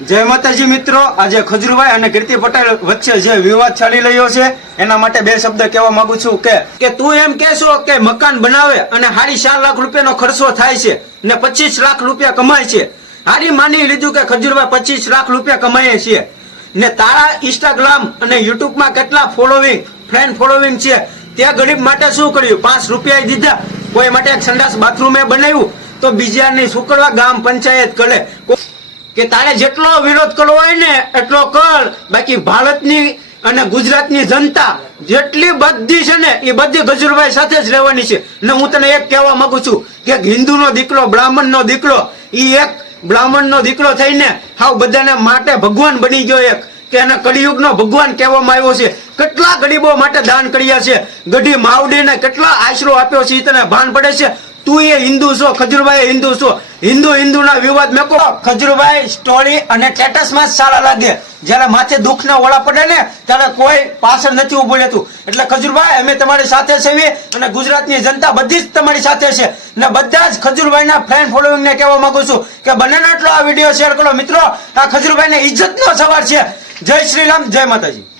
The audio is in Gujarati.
જય માતાજી મિત્રો, આજે ખજુરભાઈ અને કીર્તિ પટેલ વચ્ચે જે વિવાદ ચાલી રહ્યો છે એના માટે બે શબ્દ કહેવા માંગુ છું કે તું એમ કહેશો કે મકાન બનાવે અને 4.5 લાખ રૂપિયાનો ખર્ચો થાય છે ને 25 લાખ રૂપિયા કમાય છે. હારી માની લીધું કે ખજુરભાઈ 25 લાખ રૂપિયા કમાય છે ને તારા ઇન્સ્ટાગ્રામ અને યુટ્યુબમાં કેટલા ફ્રેન્ડ ફોલોવિંગ છે. તે ગરીબ માટે શું કર્યું? 5 રૂપિયા દીધા. કોઈ માટે એક સંડાસ બાથરૂમે બનાવ્યું તો બીજાની શુક્રવાર ગામ પંચાયત કરે કે તારે જેટલો વિરોધ કરવો હોય ને એટલો કર. બાકી ભારતની અને ગુજરાતની જનતા જેટલી બધી છે ને એ બધી ખજુરભાઈ સાથે જ રહેવાની છે. ને હું તને એક કહેવા માંગુ છું કે હિન્દુનો દીકરો, બ્રાહ્મણનો દીકરો, એ એક બ્રાહ્મણનો દીકરો થઈને હાવ બધાને માટે ભગવાન બની ગયો. એક કે એને કળિયુગનો ભગવાન કહેવામાં આવ્યો છે. કેટલા ગરીબો માટે દાન કર્યા છે, ગઢી માવડીને કેટલા આશરો આપ્યો છે, એ તને ભાન પડે છે? તું એ હિન્દુ છો, ખજુરભાઈ હિન્દુ છો. હિન્દુના વિવાદ મેકો. ખજુરભાઈ સ્ટોરી અને સ્ટેટસમાં જ સારા લાગે, જયારે માથે દુઃખના ઓળા પડે ને ત્યારે કોઈ પાછળ નથી ઉભું રહેતું. એટલે ખજુરભાઈ અમે તમારી સાથે છે અને ગુજરાતની જનતા બધી જ તમારી સાથે છે. ને બધા જ ખજુરભાઈના ફ્રેન્ડ ફોલોઈંગને કહેવા માંગુ છું કે બને એટલો આ વિડીયો શેર કરો. મિત્રો, આ ખજુરભાઈને ઇજ્જતનો સવાલ છે. જય શ્રી રામ, જય માતાજી.